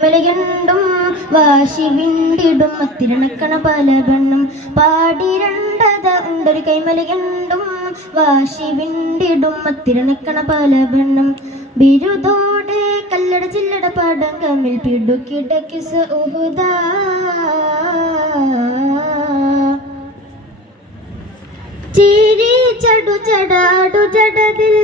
മലയണ്ടും വാശി വിണ്ടിടും മത്തിരണക്കണ പല പെണ്ണും പാടിരണ്ടത ഉണ്ടൊരു കൈമലയണ്ടും വാശി വിണ്ടിടും മത്തിരണക്കണ പല പെണ്ണും ബിരുദോടെ കല്ലട ചില്ലട പാടം കമ്മിൽ പിടുക്കിട കിസ ഉഹുദാ ചിരി ചടു ചടാടു ജടതിൽ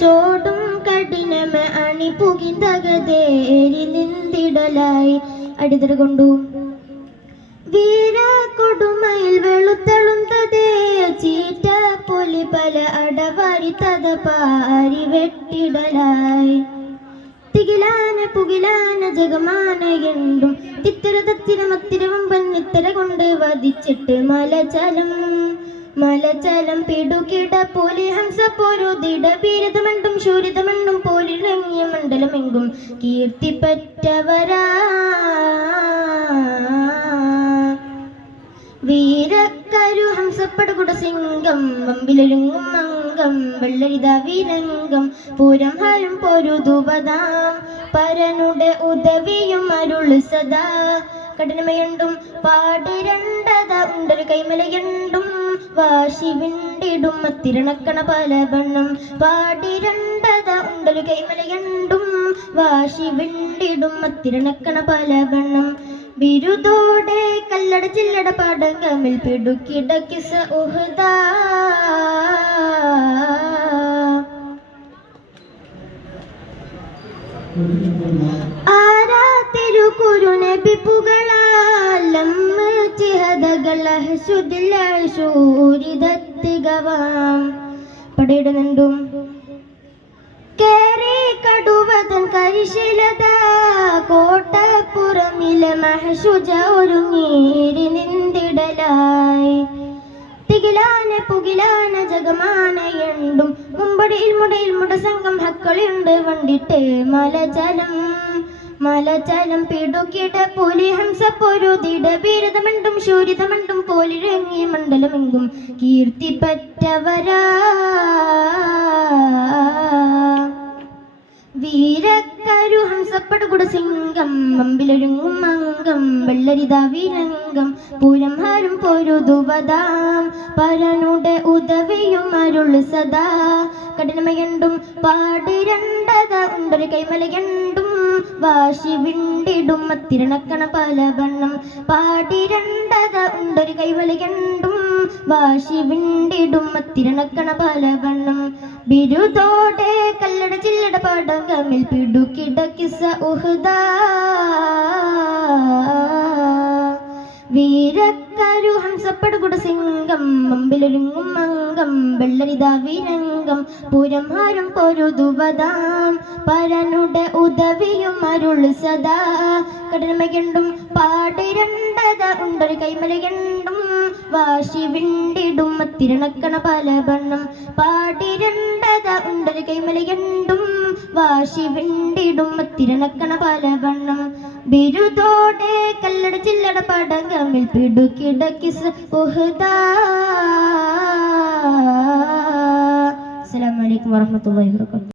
ചോടും കഠിനമ അണി പുകിന്തകതേരി നിന്തിടലായി അടിതട കൊണ്ടു വീര കൊടുമയിൽ വെളുത്തളുന്തതേ ചീറ്റ പൊലി പല അടവാരി തത പാരി വെട്ടിടലായി തികിലാന പുകിലാന ജഗമാന എണ്ടും തിത്തര തത്തിര മത്തിരവും പന്നിത്തര കൊണ്ട് വധിച്ചിട്ട് മലചലം പിടുകിട പോലി ഹംസ പൊരുതിട ബീരതമണ്ടും ശൂരിതമണ്ടും പോലിണങ്ങിയ മണ്ഡലമെങ്കും കീർത്തിപ്പറ്റവരാ വീരക്കരു ഹംസപ്പടകുട സിംഗം വമ്പിലൊരുങ്ങും അംഗം വെള്ളരിതാ വീരംഗം പൂരം ഹരും പൊരുതുവതാം പരനുടെ ഉദവിയും അരുള് സദാ കഠിനമയണ്ടും പാടിരണ്ടത ഉണ്ടൊരു കൈമലയണ്ടും വാശി വിണ്ടിടും മത്തിരണക്കണ പല പെണ്ണും പാടിരണ്ടത ഉണ്ടൊരു കൈമലയണ്ടും വാശി വിണ്ടിടും മത്തിരണക്കണ പല പെണ്ണും ബിരുദോടെ കല്ലട ചില്ലട പാടം കമ്മിൽ പിടുക്കിട കിസ ഉഹുദാ ആരാ തിരുകുരുനബി പുകളാലം ശൂരിതത്തികവാം പടയിടുന്നുണ്ടും കേറി കടുവതൻ കരിശിലത കോട്ടപ്പുറമിലെ മഹശുജ ഒരുങ്ങീരി നിന്തിടലായി തികിലാന പുകിലാന ജഗമാന എണ്ടും മുമ്പടിയിൽ മുടയിൽ മുടസംഗം ഹക്കളിയുണ്ട് വണ്ടിട്ട് മലചലം പിടുക്കിട പുലി ഹംസ പൊരുതിട ബീരതമണ്ടും ശൂരിതമണ്ടും പോലിറങ്ങിയ മണ്ഡലമെങ്കും കീർത്തിപ്പറ്റവരാ വീരക്കരു ഹംസപ്പടകുട സിംഗം വമ്പിലൊരുങ്ങും അംഗം വെള്ളരിതാ വീരംഗം പൂരം ഹരും പൊരുതുവതാം പരനുടെ ഉദവിയും അരുള് സദാ കഠിനമയണ്ടും പാടിരണ്ടത ഉണ്ടൊരു കൈമലയണ്ടും വാശി വിണ്ടിടും മത്തിരണക്കണ പല പെണ്ണും പാടിരണ്ടത ഉണ്ടൊരു കൈമലയണ്ടും വാശി വിണ്ടിടും മത്തിരണക്കണ പല പെണ്ണും ബിരുദോടെ കല്ലട ചില്ലട പാടം കമ്മിൽ പിടുക്കിട കിസ ഉഹുദാ വീരക്കരു ഹംസപ്പടകുട സിംഗം വമ്പിലൊരുങ്ങും അംഗം വെള്ളരിതാ വീരംഗം പൂരം ഹരും പൊരുതുവതാം പരനുടെ ഉദവിയും അരുള് സദാ കഠിനമയണ്ടും പാടിരണ്ടത ഉണ്ടൊരു കൈമലയണ്ടും വാശി വിണ്ടിടും മത്തിരണക്കണ പല പെണ്ണും പാടിരണ്ടത ഉണ്ടൊരു കൈമലയണ്ടും വാശി വിണ്ടിടും മത്തിരണക്കണ പല പെണ്ണും ബിരുദോടെ കല്ലട ചില്ലട പാടം കമ്മിൽ പിടുക്കിട കിസ ഉഹുദാ. അസ്സലാമു അലൈക്കും വറഹ്മത്തുള്ളാഹി വബറകാതുഹു.